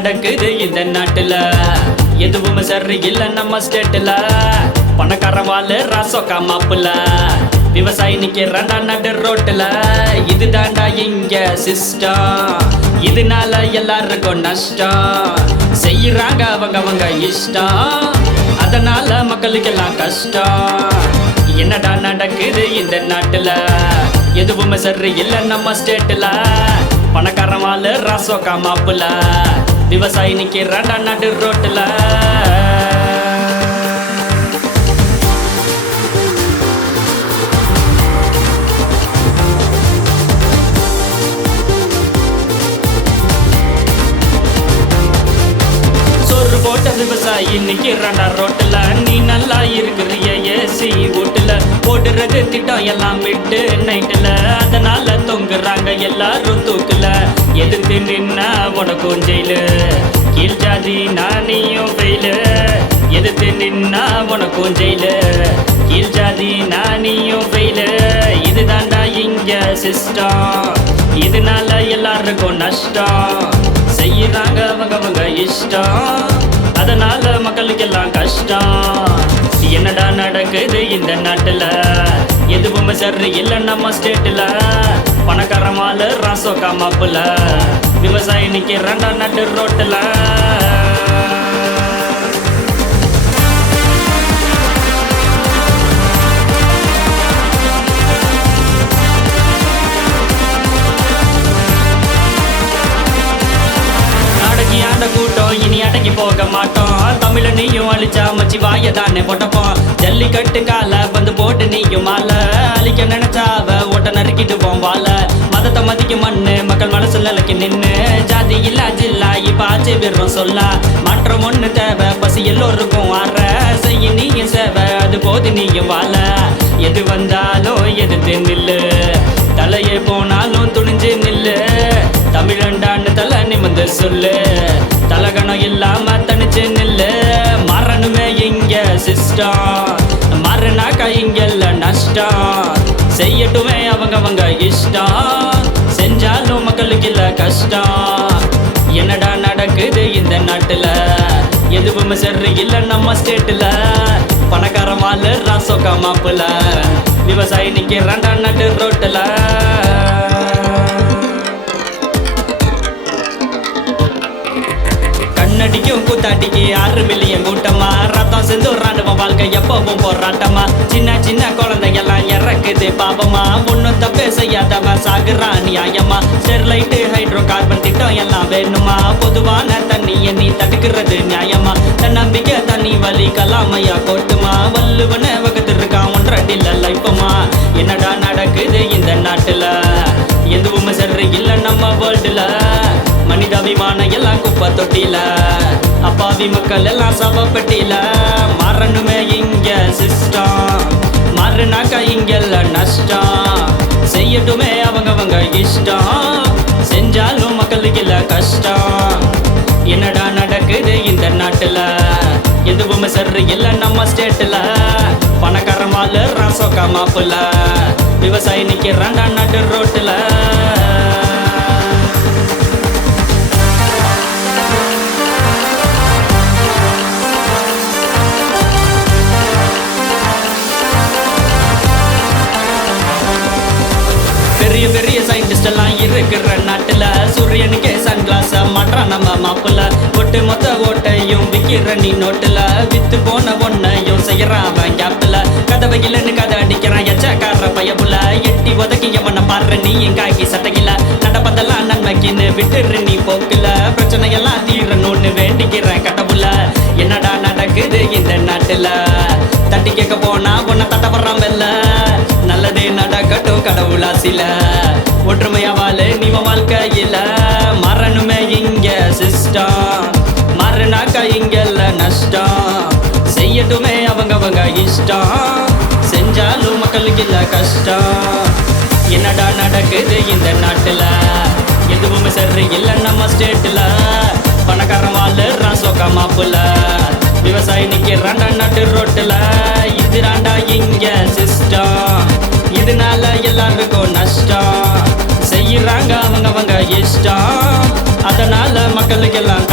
நடக்குது இந்த நாட்டுல எதுவும் சரி இல்ல நம்ம ஸ்டேட்ல பணக்கார வாழ ராசோக்கா மாப்புல விவசாயி நிக்கிறான்டா நடு ரோட்டுல இது தாண்டா இங்க சிஸ்டம் இதனால எல்லாருக்கும் நஷ்டம் செய்யறாங்க அவங்க இஷ்டம் அதனால மக்களுக்கெல்லாம் கஷ்டம் என்னடா நடக்குது இந்த நாட்டுல எதுவும் சரி இல்ல நம்ம ஸ்டேட்ல பணக்காரன் வாழ ராசோக்கா மாப்புல விவசாயி நிக்கிறான்டா நடு ரோட்டுல விவசாயி நிக்கிறான்டா ரோட்டுல நீ நல்லா இருக்கிறிய ஏசி வீட்டுல போடுறது திட்டம் எல்லாம் விட்டு நைட்டுல அதனால தொங்குறாங்க எல்லாரும் தூக்குல எதிர்த்து நின்னா உனக்கும் ஜெயிலு கீழ் ஜாதி நானியும் ஃபெயிலு எதிர்த்து நின்னா உனக்கும் ஜெயிலு கீழ் ஜாதி நானியும் ஃபெயிலு இதுதாண்டா இங்க சிஸ்டம் இதனால எல்லாருக்கும் நஷ்டம் செய்யறாங்க அவங்க இஷ்டம் அதனால மக்களுக்கெல்லாம் கஷ்டம் என்னடா நடக்குது இந்த நாட்டுல எதுவும் சரி இல்ல நம்ம ஸ்டேட்ல பணக்காரமால ராசோக்கா மாப்புல விவசாயி நிக்கிறான்டா நடு ரோட்டுல கூட்டம் இனி அடங்கி போக மாட்டோம் தமிழ நீயும் அழிச்சா மச்சி வாயதானே போட்டப்போம் ஜல்லிக்கட்டு கால வந்து போட்டு நீயும் மாலை அழிக்க நினைச்சாவ ஓட்ட நறுக்கிட்டுவோம் வாழ மதத்தை மதிக்க மண்ணு மக்கள் மனசு நிலைக்கு நின்று ஜாதி இல்லா ஜில்லா இப்ப ஆட்சி பெறும் சொல்ல மாற்றம் ஒண்ணு தேவை பசி எல்லோருக்கும் ஆற செய்ய நீயும் சேவை அது போது நீயும் வாழ எது வந்தாலும் எதிர்த்து நில்லு தலையே போனாலும் துணிஞ்சு நில்லு தமிழண்டான்னு தலை நிமிந்து சொல்லு தலகணம் இல்லாம தனிச்சு நில்லு மரணமே இங்க சிஸ்டம் மரணாக்கா இங்கல்ல நஷ்டம் செய்யட்டுமே அவங்க இஷ்டம் செஞ்சாலும் மக்களுக்கு இல்ல கஷ்டம் என்னடா நடக்குது இந்த நாட்டுல எதுவும் சரி இல்ல நம்ம ஸ்டேட்ல பணக்காரன் வாழ ராசோக்கா மாப்புல விவசாயி நிக்கிறான்டா நடு ரோட்டுல கண்ணடிக்கும் கூத்தாட்டிக்கு 6 மில்லியன் கூட்டமா ரத்தம் செந்து ராணுவ வாழ்க்கை எப்பவும் போராட்டமா சின்ன குழந்தையெல்லாம் இறக்குது பாவமா ஒன்னும் தப்பே செய்யாதவன் சாகுறான் நியாயமா ஸ்டெர்லைட் ஹைட்ரோ கார்பன் திட்டம் எல்லாம் வேணுமா பொதுவான தண்ணியை நீ தடுக்கிறது நியாயமா தன்னம்பிக்கை தண்ணி வலி கலாமையா கோட்டுமா வல்லுவன வகுத்து இருக்கான் ஒன்றடில்ல லைப்பமா என்னடா நடக்குது இந்த நாட்டுல எதுவும் சரி இல்ல நம்ம வேர்ல்டுல மனிதாபிமான எல்லாம் குப்பை தொட்டில அப்பாவி மக்கள் எல்லாம் சவப்பட்டில மரணமே இங்க சிஸ்டம் மரணாக்கா இங்கல்ல நஷ்டம் செய்யட்டுமே அவங்க இஷ்டம் செஞ்சாலும் மக்களுக்கு இல்ல கஷ்டம் என்னடா நடக்குது இந்த நாட்டுல எதுவும் சரி இல்ல நம்ம ஸ்டேட்ல பணக்காரன் வாழ ராசோக்கா மாப்புல விவசாயி நிக்கிறான்டா நடு ரோட்டுல பெரிய சயின்டிஸ்ட் எல்லாம் இருக்கிற நாட்டுல சூரியனுக்கே சன்கிளாஸ் மாற்றான் நம்ம மாப்புல ஒட்டு மொத்த ஓட்டையும் விக்கிற நீ நோட்டுல வித்து போன ஒன்னையும் செய்யறான் கேப்ல கதவை இல்லைன்னு கதை அடிக்கிறான் எச்சக்கார பயப்புல எட்டி உதக்கி எவனை பாடுற நீ எங்காக்கி சட்டையில நடப்பதெல்லாம் நன்மைக்குன்னு விட்டுரு நீ போக்குல பிரச்சனை எல்லாம் தீரணும்னு வேண்டிக்கிறேன் கடவுள என்னடா நடக்குது இந்த நாட்டுல தட்டி கேட்க போனா உன்னை தட்ட வர்றான் வெல்ல நல்லதே நடக்கட்டும் கடவுளாசில ஒற்றுமையா வாழ நீவ வாழ்க்கையில மரணமே இங்க சிஸ்டம் மரணாக்கா இங்கல்ல நஷ்டம் செய்யட்டுமே அவங்க இஷ்டம் செஞ்சாலும் மக்களுக்கு இல்ல கஷ்டம் என்னடா நடக்குது இந்த நாட்டுல எதுவும் சரி இல்ல நம்ம ஸ்டேட்ல பணக்காரன் வாழ ராசோக்கா மாப்புல விவசாயி நிக்கிறான்டா நடு ரோட்டுல இதுதாண்டா இங்க சிஸ்டம் இதனால எல்லாருக்கும் நஷ்டம் செய்யறாங்க அவங்க இஷ்டம் அதனால மக்களுக்கெல்லாம்